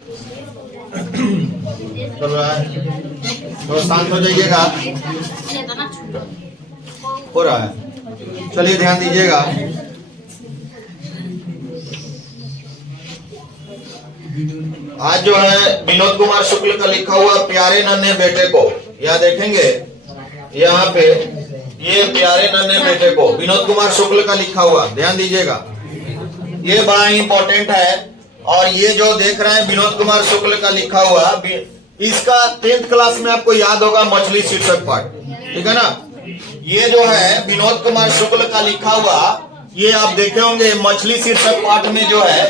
चल रहा है, थोड़ा शांत हो जाइएगा। हो रहा है, चलिए ध्यान दीजिएगा। आज जो है विनोद कुमार शुक्ल का लिखा हुआ प्यारे नन्हे बेटे को, यहाँ देखेंगे यहाँ पे ये प्यारे नन्हे बेटे को विनोद कुमार शुक्ल का लिखा हुआ, ध्यान दीजिएगा, ये बड़ा इंपॉर्टेंट है। और ये जो देख रहे हैं विनोद कुमार शुक्ल का लिखा हुआ, इसका 10th क्लास में आपको याद होगा मछली शीर्षक पाठ, ठीक है ना। ये जो है विनोद कुमार शुक्ल का लिखा हुआ, ये आप देखे होंगे मछली शीर्षक पाठ में जो है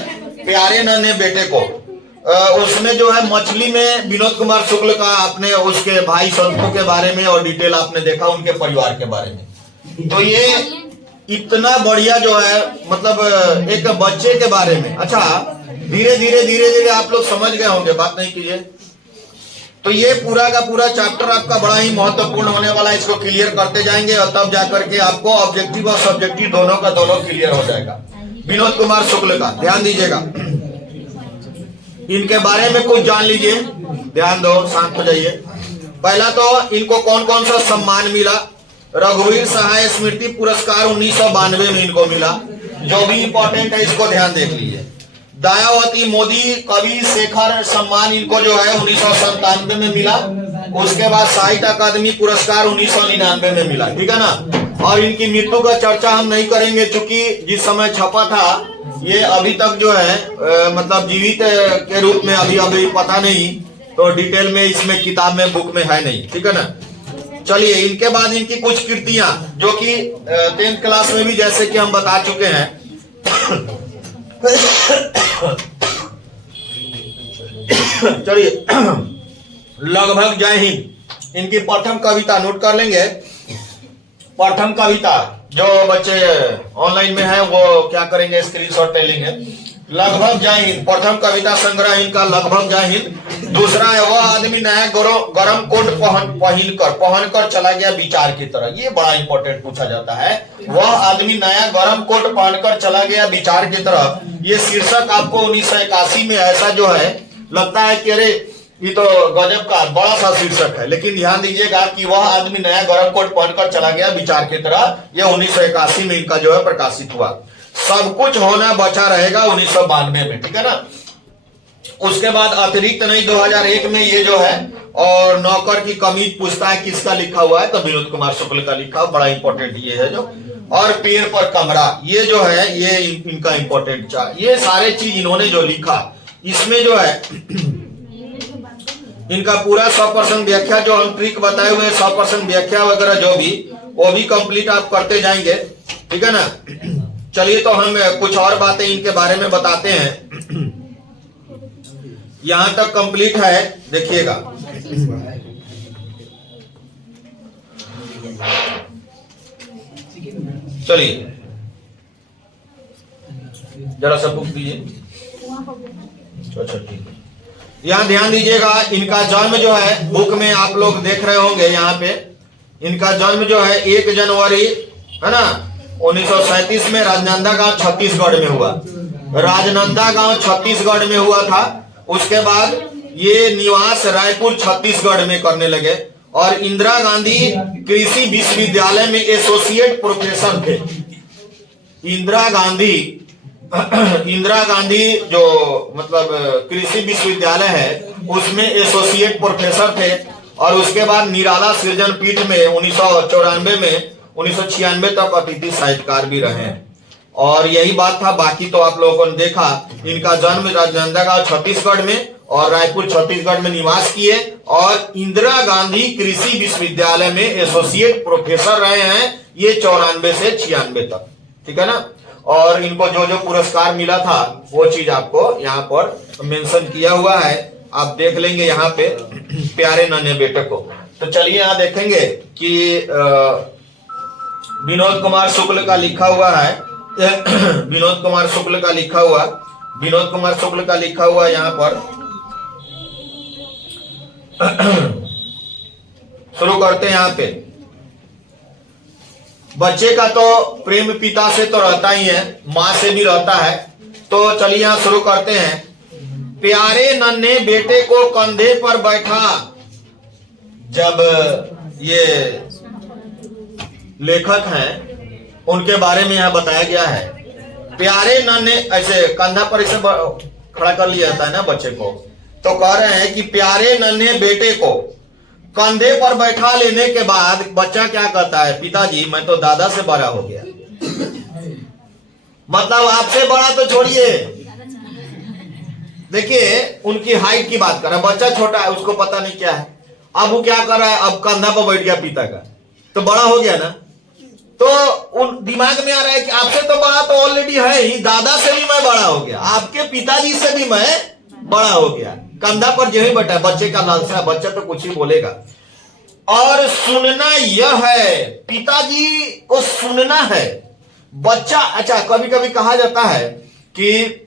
प्यारे नन्हे बेटे को, उसमें जो है मछली में विनोद कुमार शुक्ल का आपने उसके भाई संतों के बारे में और डिटेल आपने देखा, उनके परिवार के बारे में। तो ये इतना बढ़िया जो है, मतलब एक बच्चे के बारे में। अच्छा, धीरे धीरे आप लोग समझ गए होंगे, बात नहीं कीजिए। तो ये पूरा का पूरा चैप्टर आपका बड़ा ही महत्वपूर्ण होने वाला है, इसको क्लियर करते जाएंगे और तब जाकर के आपको ऑब्जेक्टिव और सब्जेक्टिव दोनों का दोनों क्लियर हो जाएगा। विनोद कुमार शुक्ल का ध्यान दीजिएगा, इनके बारे में कुछ जान लीजिए, ध्यान दो, शांत हो जाइए। पहला तो इनको कौन कौन सा सम्मान मिला। रघुवीर सहाय स्मृति पुरस्कार 1992 में इनको मिला, जो भी इंपॉर्टेंट है इसको ध्यान देख लीजिए। दयावती मोदी कवि शेखर सम्मान इनको जो है 1997 में मिला। उसके बाद साहित्य अकादमी पुरस्कार 1999 में मिला, ठीक है ना। और इनकी मृत्यु का चर्चा हम नहीं करेंगे, क्योंकि जिस समय छपा था ये अभी तक जो है मतलब जीवित के रूप में अभी पता नहीं, तो डिटेल में इसमें किताब में बुक में है नहीं, ठीक है ना। चलिए, इनके बाद इनकी कुछ कृतियां जो कि 10th क्लास में भी जैसे कि हम बता चुके हैं। चलिए, लगभग जय हिंद, इनकी प्रथम कविता नोट कर लेंगे। प्रथम कविता जो बच्चे ऑनलाइन में है वो क्या करेंगे, स्क्रीनशॉट ले लेंगे। लगभग जय हिंद, प्रथम कविता संग्रह इनका लगभग जय हिंद। दूसरा है वह आदमी नया गरम कोट पहन कर चला गया विचार की तरह। ये बड़ा इंपॉर्टेंट पूछा जाता है, वह आदमी नया गरम कोट पहनकर चला गया विचार की तरह। ये शीर्षक आपको 1981 में ऐसा जो है लगता है कि अरे ये तो गजब का बड़ा सा शीर्षक है, लेकिन ध्यान दीजिएगा कि वह आदमी नया गरम कोट पहनकर चला गया विचार की तरह, ये 1981 में इनका जो है प्रकाशित हुआ। सब कुछ होना बचा रहेगा 1992 में, ठीक है ना। उसके बाद अतिरिक्त नहीं 2001 में ये जो है, और नौकर की कमीज पूछता है किसका लिखा हुआ है, तो विनोद कुमार शुक्ल का लिखा हुआ, बड़ा इंपॉर्टेंट ये है जो। और पेड़ पर कमरा, ये जो है ये इनका इंपॉर्टेंट, ये सारे चीज इन्होंने जो लिखा, इसमें जो है इनका पूरा 100% व्याख्या जो हम ट्रिक बताए हुए 100% व्याख्या वगैरह जो भी, वो भी कंप्लीट आप करते जाएंगे, ठीक है ना। चलिए, तो हम कुछ और बातें इनके बारे में बताते हैं। यहां तक कंप्लीट है, देखिएगा। चलिए जरा सा बुक दीजिए। अच्छा, ठीक है। यहाँ ध्यान दीजिएगा, इनका जन्म जो है बुक में आप लोग देख रहे होंगे, यहाँ पे इनका जन्म जो है 1 जनवरी है ना 1937 में राजनांदा गांव छत्तीसगढ़ में हुआ। राजनांदा गांव छत्तीसगढ़ में हुआ था। उसके बाद ये निवास रायपुर छत्तीसगढ़ में करने लगे और इंदिरा गांधी कृषि विश्वविद्यालय में एसोसिएट प्रोफेसर थे। इंदिरा गांधी जो मतलब कृषि विश्वविद्यालय है उसमें एसोसिएट प्रोफेसर थे। और उसके बाद निराला सृजन पीठ में 1994 में 1996 तक अतिथि साहित्यकार भी रहे। और यही बात था, बाकी तो आप लोगों ने देखा। इनका जन्म राजनांदगांव छत्तीसगढ़ में और रायपुर छत्तीसगढ़ में निवास किए और इंदिरा गांधी कृषि विश्वविद्यालय में एसोसिएट प्रोफेसर रहे हैं, ये 94 से 96 तक, ठीक है ना। और इनको जो जो पुरस्कार मिला था वो चीज आपको यहाँ पर मेंशन किया हुआ है, आप देख लेंगे यहाँ पे प्यारे नन्हे बेटे को। तो चलिए यहाँ देखेंगे कि विनोद कुमार शुक्ल का लिखा हुआ है। विनोद कुमार शुक्ल का लिखा हुआ यहाँ पर शुरू करते हैं। यहाँ पे बच्चे का तो प्रेम पिता से तो रहता ही है, माँ से भी रहता है। तो चलिए यहाँ शुरू करते हैं। प्यारे नन्हे बेटे को कंधे पर बैठा। जब ये लेखक हैं उनके बारे में यहां बताया गया है, प्यारे नन्हे, ऐसे कंधा पर इसे खड़ा कर लिया जाता है ना बच्चे को, तो कह रहे हैं कि प्यारे नन्हे बेटे को कंधे पर बैठा लेने के बाद बच्चा क्या कहता है, पिताजी मैं तो दादा से बड़ा हो गया। मतलब आपसे बड़ा तो छोड़िए, देखिए उनकी हाइट की बात कर रहा है, बच्चा छोटा है उसको पता नहीं क्या है, अब वो क्या कर रहा है, अब कंधा पर बैठ गया पिता का, तो बड़ा हो गया ना। तो उन दिमाग में आ रहा है कि आपसे तो बड़ा तो ऑलरेडी है ही, दादा से भी मैं बड़ा हो गया, आपके पिताजी से भी मैं बड़ा हो गया। कंधा पर जो ही बैठा है, बच्चे का लालसा, बच्चा तो कुछ ही बोलेगा। और सुनना यह है, पिताजी को सुनना है बच्चा। अच्छा, कभी कभी कहा जाता है कि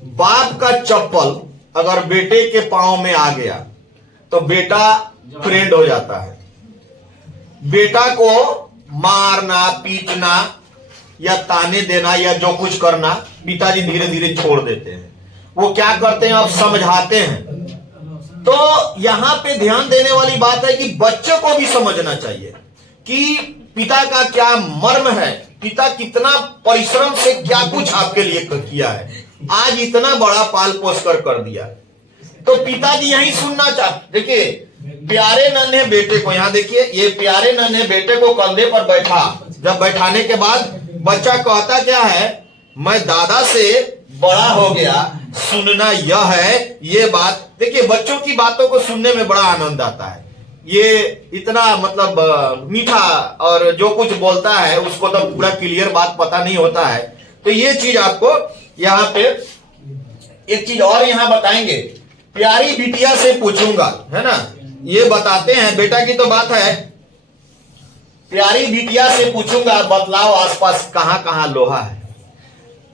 बाप का चप्पल अगर बेटे के पांव में आ गया तो बेटा फ्रेंड हो जाता है। बेटा को मारना, पीटना या ताने देना या जो कुछ करना पिताजी धीरे धीरे छोड़ देते हैं। वो क्या करते हैं, अब समझाते हैं। तो यहां पे ध्यान देने वाली बात है कि बच्चों को भी समझना चाहिए कि पिता का क्या मर्म है, पिता कितना परिश्रम से क्या कुछ आपके लिए किया है, आज इतना बड़ा पाल पोस कर दिया। तो पिताजी यही सुनना चाहते। देखिए प्यारे नन्हे बेटे को, यहां देखिए ये प्यारे नन्हे बेटे को कंधे पर बैठा, जब बैठाने के बाद बच्चा कहता क्या है, मैं दादा से बड़ा हो गया। सुनना यह है, ये बात देखिए, बच्चों की बातों को सुनने में बड़ा आनंद आता है। ये इतना मतलब मीठा, और जो कुछ बोलता है उसको तो पूरा क्लियर बात पता नहीं होता है। तो ये चीज आपको यहाँ पे एक चीज और यहाँ बताएंगे, प्यारी बिटिया से पूछूंगा, है ना, ये बताते हैं, बेटा की तो बात है, प्यारी बिटिया से पूछूंगा बतलाओ आसपास कहां कहां लोहा है।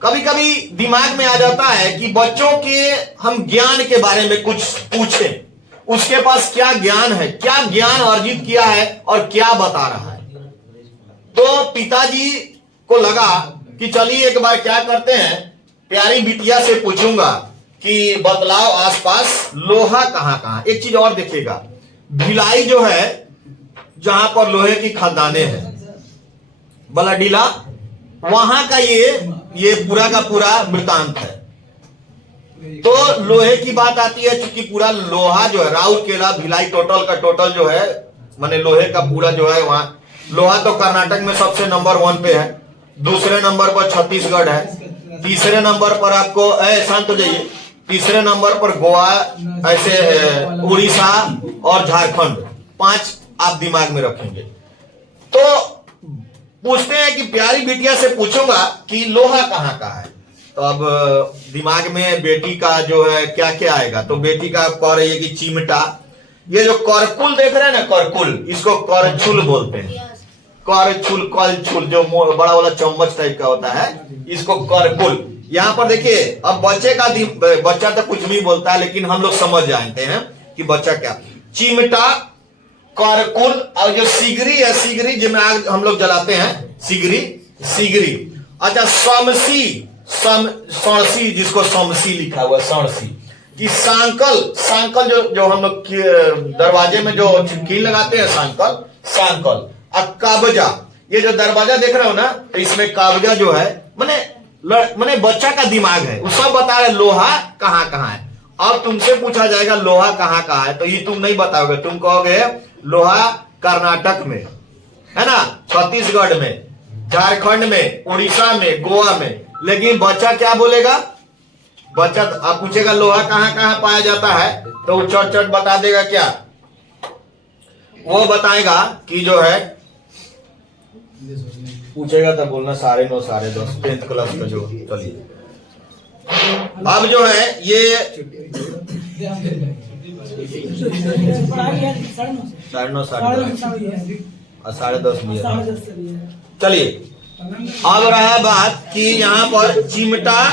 कभी कभी दिमाग में आ जाता है कि बच्चों के हम ज्ञान के बारे में कुछ पूछें, उसके पास क्या ज्ञान है, क्या ज्ञान अर्जित किया है और क्या बता रहा है। तो पिताजी को लगा कि चलिए एक बार क्या करते हैं, प्यारी बिटिया से पूछूंगा कि बतलाओ आसपास लोहा कहां कहां। एक चीज और देखिएगा, भिलाई जो है जहां पर लोहे की खदानें हैं, बलाडीला, वहां का ये पूरा का पूरा वृतांत है। तो लोहे की बात आती है, चूंकि पूरा लोहा जो है राउरकेला भिलाई टोटल का टोटल जो है, माने लोहे का पूरा जो है, वहां लोहा तो कर्नाटक में सबसे नंबर 1 पे है, दूसरे नंबर पर छत्तीसगढ़ है, तीसरे नंबर पर आपको शांत हो जाइए, तीसरे नंबर पर गोवा, ऐसे उड़ीसा और झारखंड, 5 आप दिमाग में रखेंगे। तो पूछते हैं कि प्यारी बिटिया से पूछूंगा कि लोहा कहां का है। तो अब दिमाग में बेटी का जो है क्या क्या आएगा, तो बेटी का कह रही है कि चिमटा, ये जो करकुल देख रहे हैं ना, करकुल, इसको करछुल बोलते हैं, करछुल, कलछुल, जो बड़ा वाला चम्मच टाइप का होता है, इसको करकुल। यहाँ पर देखिए, अब बच्चा तो कुछ भी बोलता है, लेकिन हम लोग समझ जानते हैं कि बच्चा क्या, चिमटा, करकुल, और जो सिगरी है, सिगरी जिसमें आग हम लोग जलाते हैं, सिगरी। अच्छा, सणसी, जिसको समसी लिखा हुआ, सणसी कि सांकल जो हम लोग दरवाजे में जो कील लगाते हैं, सांकल। और कब्जा, ये जो दरवाजा देख रहे हो ना, तो इसमें कब्जा जो है, मैंने बच्चा का दिमाग है, वो सब बता रहे लोहा कहां कहां है। अब तुमसे पूछा जाएगा लोहा कहां कहां है, तो ये तुम नहीं बताओगे, तुम कहोगे लोहा कर्नाटक में है ना, छत्तीसगढ़ में, झारखंड में, उड़ीसा में, गोवा में। लेकिन बच्चा क्या बोलेगा, बच्चा आप पूछेगा लोहा कहां कहां पाया जाता है, तो वो चट बता देगा। क्या वो बताएगा कि जो है, पूछेगा तो बोलना 9:30 10:30 10th क्लास का जो। चलिए अब जो है ये 9:30 10:30। चलिए अब रहा बात कि यहाँ पर चिमटा,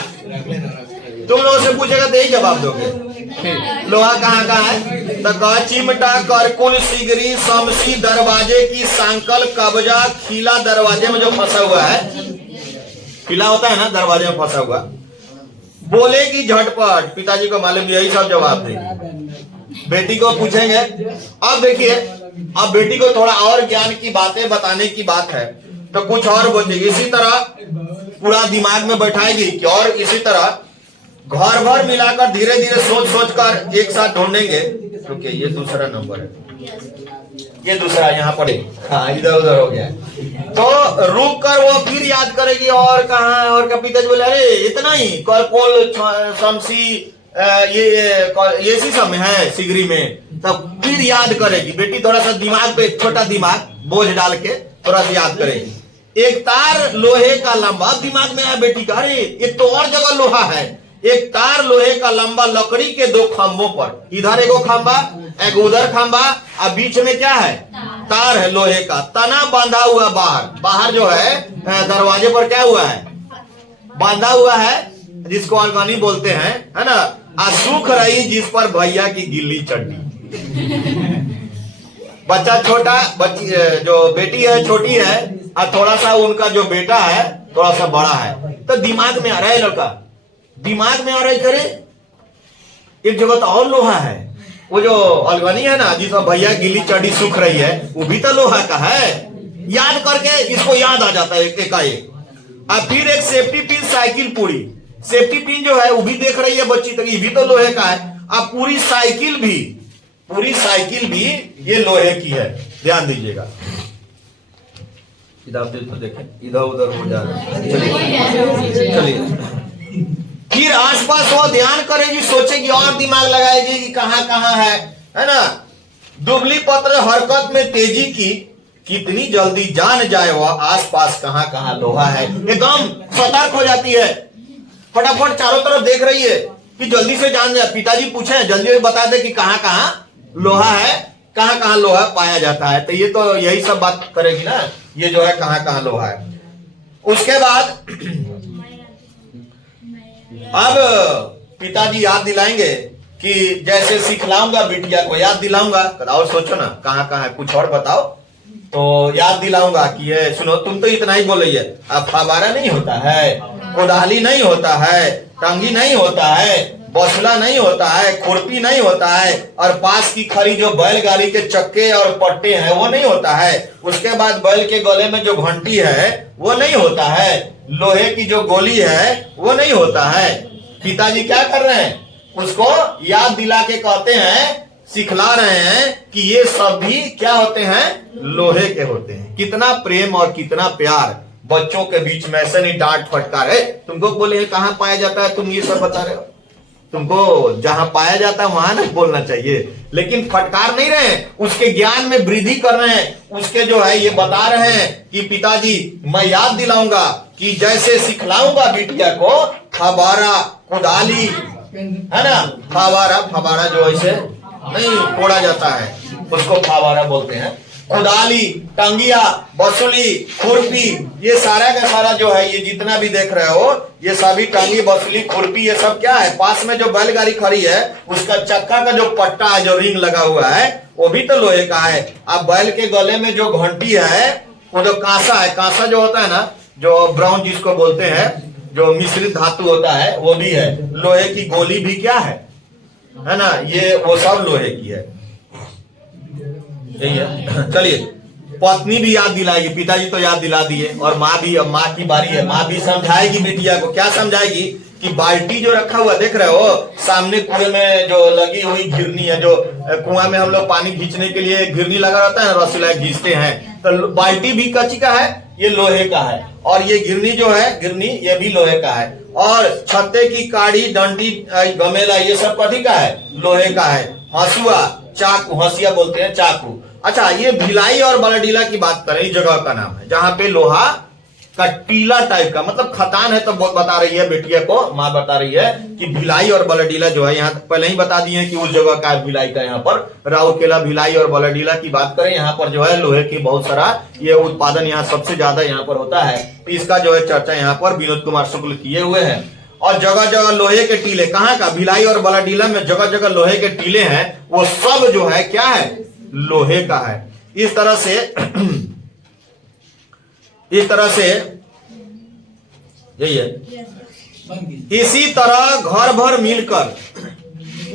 तुम लोगों से पूछेगा तो यही जवाब दोगे, लोहा कहाँ कहाँ है, तो कहा चिमटा, करकुल, सिगरी, समसी, दरवाजे की सांकल, कब्जा, खीला, दरवाजे में जो फंसा हुआ है, खीला होता है ना दरवाजे में फंसा हुआ, बोलेगी झटपट, पिताजी को मालूम यही सब जवाब देगी। बेटी को पूछेंगे, अब देखिए, अब बेटी को थोड़ा और ज्ञान की बातें बताने की बात है तो कुछ और बोलेगी, इसी तरह पूरा दिमाग में बैठाएगी कि और इसी तरह घर भर मिलाकर धीरे धीरे सोच सोच कर एक साथ ढूंढेंगे। क्योंकि ये दूसरा नंबर है, ये दूसरा यहाँ पर, हाँ इधर उधर हो गया। तो रुक कर वो फिर याद करेगी और कहा, और का पिताजी बोले अरे इतना ही करकोल शमसी ये सी समय है सिगरी में, तब फिर याद करेगी। बेटी थोड़ा सा दिमाग पे छोटा दिमाग बोझ डाल के थोड़ा सा याद करेगी। एक तार लोहे का लंबा, दिमाग में आया बेटी का, अरे ये तो और जगह लोहा है। एक तार लोहे का लंबा लकड़ी के दो खंभों पर, इधर एगो खंभा एक उधर खंभा, और बीच में क्या है, तार है लोहे का, तना बांधा हुआ बाहर, बाहर जो है दरवाजे पर क्या हुआ है, बांधा हुआ है, जिसको अलमानी बोलते हैं, है ना। सूख रही जिस पर भैया की गिल्ली चड्डी। बच्चा छोटा, बच्ची जो बेटी है छोटी है, और थोड़ा सा उनका जो बेटा है थोड़ा सा बड़ा है। तो दिमाग में आ रहा है लड़का, दिमाग में आ रहा है, करे एक जगह तो और लोहा है, वो जो अलगनी है ना जिसमें भैया गिल्ली चड्डी सूख रही है, वो भी तो लोहा का है। याद करके इसको याद आ जाता है एकाएक। अब फिर एक सेफ्टी पिन साइकिल पूरी, सेफ्टी पिन जो है वो भी देख रही है बच्ची, तो ये भी तो लोहे का है। अब पूरी साइकिल भी ये लोहे की है, ध्यान दीजिएगा। इधर तो देखें, इधर उधर हो जा रहा है। चलिए, फिर आसपास वो ध्यान करेगी, सोचेगी और दिमाग लगाएगी कि कहां कहां है ना। दुबली पत्र हरकत में तेजी की, कितनी जल्दी जान जाए वह आसपास कहां कहां लोहा है। एकदम सतर्क हो जाती है, फटाफट चारों तरफ देख रही है कि जल्दी से जान जाए। पिताजी पूछे जल्दी बता दे कि कहां कहां लोहा है, कहां कहां लोहा पाया जाता है। तो ये तो यही सब बात करेगी ना, ये जो है कहां कहां लोहा है। उसके बाद अब पिताजी याद दिलाएंगे कि जैसे सिखलाऊंगा बिटिया को, याद दिलाऊंगा, और सोचो ना कहां कहां है, कुछ और बताओ। तो याद दिलाऊंगा कि ये सुनो, तुम तो इतना ही बोल रही है, अब फवारा नहीं होता है, कुदाली नहीं होता है, टंगी नहीं होता है, बसला नहीं होता है, खुरपी नहीं होता है, और पास की खड़ी जो बैलगाड़ी के चक्के और पट्टे हैं वो नहीं होता है। उसके बाद बैल के गले में जो घंटी है वो नहीं होता है, लोहे की जो गोली है वो नहीं होता है। पिताजी क्या कर रहे हैं, उसको याद दिला के कहते हैं, सिखला रहे हैं कि ये सब भी क्या होते हैं, लोहे के होते हैं। कितना प्रेम और कितना प्यार बच्चों के बीच में, ऐसे नहीं डांट फटकार है। तुमको बोले कहां पाया जाता है, तुम ये सब बता रहे हो, तुमको जहां पाया जाता है वहां ना बोलना चाहिए। लेकिन फटकार नहीं रहे, उसके ज्ञान में वृद्धि कर रहे हैं, उसके जो है ये बता रहे हैं कि पिताजी मैं याद दिलाऊंगा कि जैसे सिखलाऊंगा बिटिया को, फवारा कुदाली है ना, फवारा जो ऐसे नहीं फोड़ा जाता है उसको फवारा बोलते हैं, कुदाली, टंगिया, बसुली, खुरपी, ये सारा का सारा जो है, ये जितना भी देख रहे हो, ये सभी टंगी, बसुली, खुरपी, ये सब क्या है, पास में जो बैलगाड़ी खड़ी है उसका चक्का का जो पट्टा है, जो रिंग लगा हुआ है, वो भी तो लोहे का है। अब बैल के गले में जो घंटी है वो जो कांसा है, कांसा जो होता है ना, जो ब्राउन जिसको बोलते हैं, जो मिश्रित धातु होता है, वो भी है। लोहे की गोली भी क्या है ना, ये वो सब लोहे की है। यही है। चलिए, पत्नी भी याद दिलाएगी, पिताजी तो याद दिला दिए, और माँ भी, अब माँ की बारी है, माँ भी समझाएगी बिटिया को। क्या समझाएगी कि बाल्टी जो रखा हुआ देख रहे हो सामने कुएं में जो लगी हुई घिरनी है, जो कुआं में हम लोग पानी खींचने के लिए घिरनी लगा रहता है, रसोई खींचते हैं, तो बाल्टी भी कच्ची का है, ये लोहे का है। और ये घिरनी जो है, घिरनी ये भी लोहे का है। और छत्ते की काढ़ी, डंडी, गमेला, ये सब कथी का है, लोहे का है। हंसुआ, चाकू, हंसिया बोलते हैं, चाकू। अच्छा, ये भिलाई और बलडीला की बात करें, इस जगह का नाम है जहां पे लोहा का टीला टाइप का, मतलब खतान है। तो बहुत बता रही है बेटिया को, माँ बता रही है कि भिलाई और बलडीला जो है, यहाँ पहले ही बता दिए कि उस जगह का है भिलाई का। यहाँ पर राउरकेला, भिलाई और बलडीला की बात करें, यहाँ पर जो है लोहे की बहुत सारा ये उत्पादन यहाँ सबसे ज्यादा यहाँ पर होता है। इसका जो है चर्चा यहाँ पर विनोद कुमार शुक्ल किए हुए हैं। और जगह जगह लोहे के टीले, कहाँ का, भिलाई और बलडीला में जगह जगह लोहे के टीले हैं, वो सब जो है क्या है, लोहे का है। इस तरह से यही है। इसी तरह घर भर मिलकर,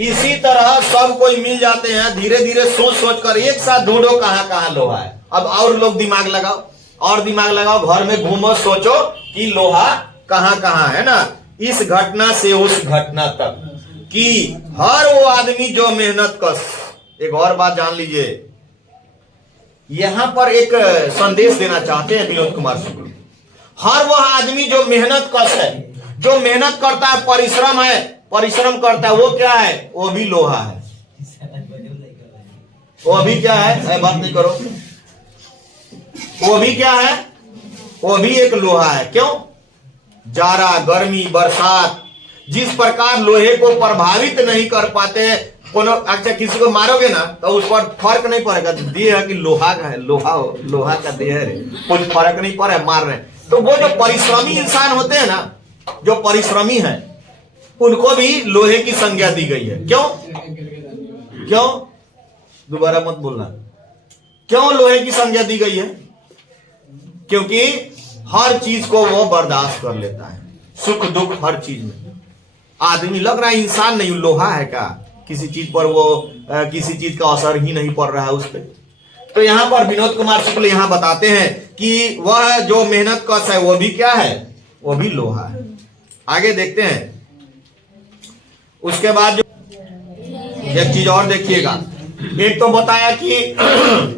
इसी तरह सब कोई मिल जाते हैं, धीरे धीरे सोच सोच कर एक साथ ढूंढो कहां कहां लोहा है। अब और लोग दिमाग लगाओ, और दिमाग लगाओ, घर में घूमो, सोचो कि लोहा कहां कहां है ना। इस घटना से उस घटना तक कि हर वो आदमी जो मेहनत कश। एक और बात जान लीजिए, यहां पर एक संदेश देना चाहते हैं विनोद कुमार शुक्ल। हर वह आदमी जो मेहनत कश है, जो मेहनत करता है, परिश्रम है, परिश्रम करता है, वो क्या है? वो भी लोहा है। वो भी क्या है? बात नहीं करो। वो भी क्या है? वो भी एक लोहा है। क्यों? जाड़ा, गर्मी, बरसात जिस प्रकार लोहे को प्रभावित नहीं कर पाते, कोनो अच्छा किसी को मारोगे ना तो उस पर फर्क नहीं पड़ेगा, देह है कि लोहा का है, लोहा का देह है, कुछ फर्क नहीं पड़े, मार रहे। तो वो जो परिश्रमी इंसान होते हैं ना, जो परिश्रमी है, उनको भी लोहे की संज्ञा दी गई है। क्यों? क्यों? दोबारा मत बोलना। क्यों लोहे की संज्ञा दी गई है? क्योंकि हर चीज को वो बर्दाश्त कर लेता है, सुख दुख हर चीज में। आदमी लग रहा है इंसान नहीं, लोहा है क्या? किसी चीज पर वो किसी चीज का असर ही नहीं पड़ रहा है उस पर। तो यहां पर विनोद कुमार शुक्ल यहां बताते हैं कि वह जो मेहनत कश है वो भी क्या है? वो भी लोहा है। आगे देखते हैं। उसके बाद जो एक चीज और देखिएगा, एक तो बताया कि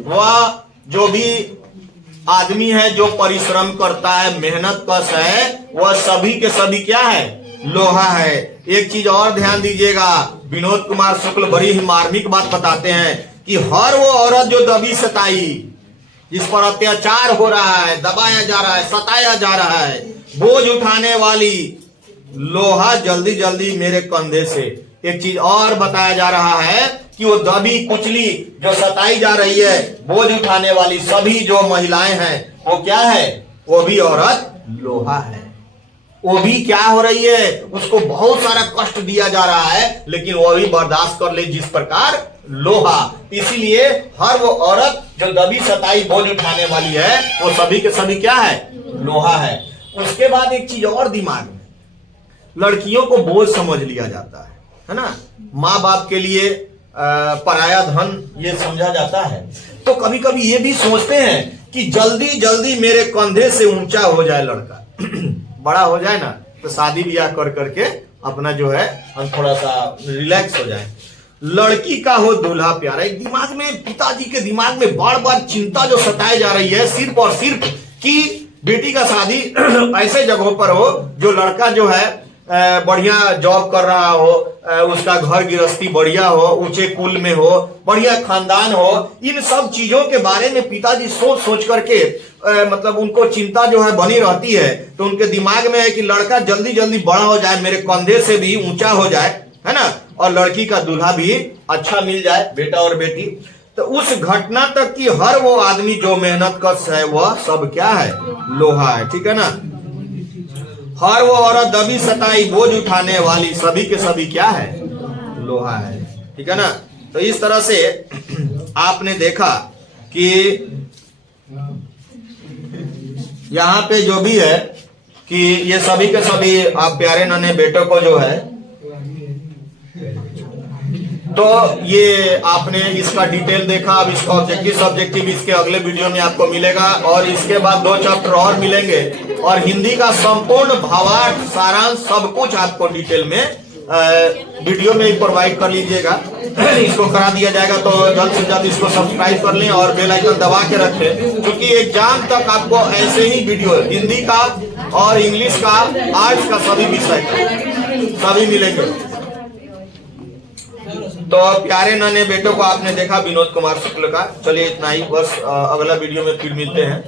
वह जो भी आदमी है जो परिश्रम करता है, मेहनत कश है, वह सभी के सभी क्या है? लोहा है। एक चीज और ध्यान दीजिएगा, विनोद कुमार शुक्ल बड़ी ही मार्मिक बात बताते हैं कि हर वो औरत जो दबी सताई, जिस पर अत्याचार हो रहा है, दबाया जा रहा है, सताया जा रहा है, बोझ उठाने वाली, लोहा जल्दी जल्दी मेरे कंधे से। एक चीज और बताया जा रहा है कि वो दबी कुचली जो सताई जा रही है, बोझ उठाने वाली सभी जो महिलाएं हैं, वो क्या है? वो भी औरत लोहा है। वो भी क्या हो रही है? उसको बहुत सारा कष्ट दिया जा रहा है, लेकिन वो भी बर्दाश्त कर ले, जिस प्रकार लोहा। इसीलिए हर वो औरत जो दबी सताई बोझ उठाने वाली है, वो सभी के सभी क्या है? लोहा है। उसके बाद एक चीज और दिमाग में, लड़कियों को बोझ समझ लिया जाता है ना। माँ बाप के लिए पराया धन ये समझा जाता है। तो कभी कभी ये भी सोचते हैं कि जल्दी जल्दी मेरे कंधे से ऊंचा हो जाए लड़का, बड़ा हो जाए ना, तो शादी ब्याह कर करके अपना जो है हम थोड़ा सा रिलैक्स हो जाए। लड़की का हो दूल्हा प्यारा। एक दिमाग में, पिताजी के दिमाग में बार बार चिंता जो सताई जा रही है, सिर्फ और सिर्फ कि बेटी का शादी ऐसे जगहों पर हो जो लड़का जो है बढ़िया जॉब कर रहा हो, उसका घर गृहस्थी बढ़िया हो, ऊंचे कुल में हो, बढ़िया खानदान हो। इन सब चीजों के बारे में पिताजी सोच सोच करके मतलब उनको चिंता जो है बनी रहती है। तो उनके दिमाग में है कि लड़का जल्दी जल्दी बड़ा हो जाए, मेरे कंधे से भी ऊंचा हो जाए, है ना, और लड़की का दूल्हा भी अच्छा मिल जाए, बेटा और बेटी। तो उस घटना तक कि हर वो आदमी जो मेहनत कश है, वह सब क्या है? लोहा है। ठीक है ना। हर वो औरत दबी सताई बोझ उठाने वाली, सभी के सभी क्या है? लोहा है। ठीक है ना। तो इस तरह से आपने देखा कि यहाँ पे जो भी है कि ये सभी के सभी आप प्यारे नन्हे बेटों को जो है, तो ये आपने इसका डिटेल देखा। अब इसका ऑब्जेक्टिव सब्जेक्टिव इसके अगले वीडियो में आपको मिलेगा, और इसके बाद 2 चैप्टर और मिलेंगे, और हिंदी का संपूर्ण भावार्थ सारांश सब कुछ आपको डिटेल में वीडियो में ही प्रोवाइड कर लीजिएगा। इसको करा दिया जाएगा। तो जल्द से जल्द इसको सब्सक्राइब कर लें और बेल आइकन दबा के रखें, क्योंकि एग्जाम तक आपको ऐसे ही वीडियो हिंदी का और इंग्लिश का, आर्ट्स का सभी विषय का सभी मिलेंगे। तो प्यारे नन्हे बेटों को आपने देखा विनोद कुमार शुक्ल का। चलिए इतना ही, बस अगला वीडियो में फिर मिलते हैं।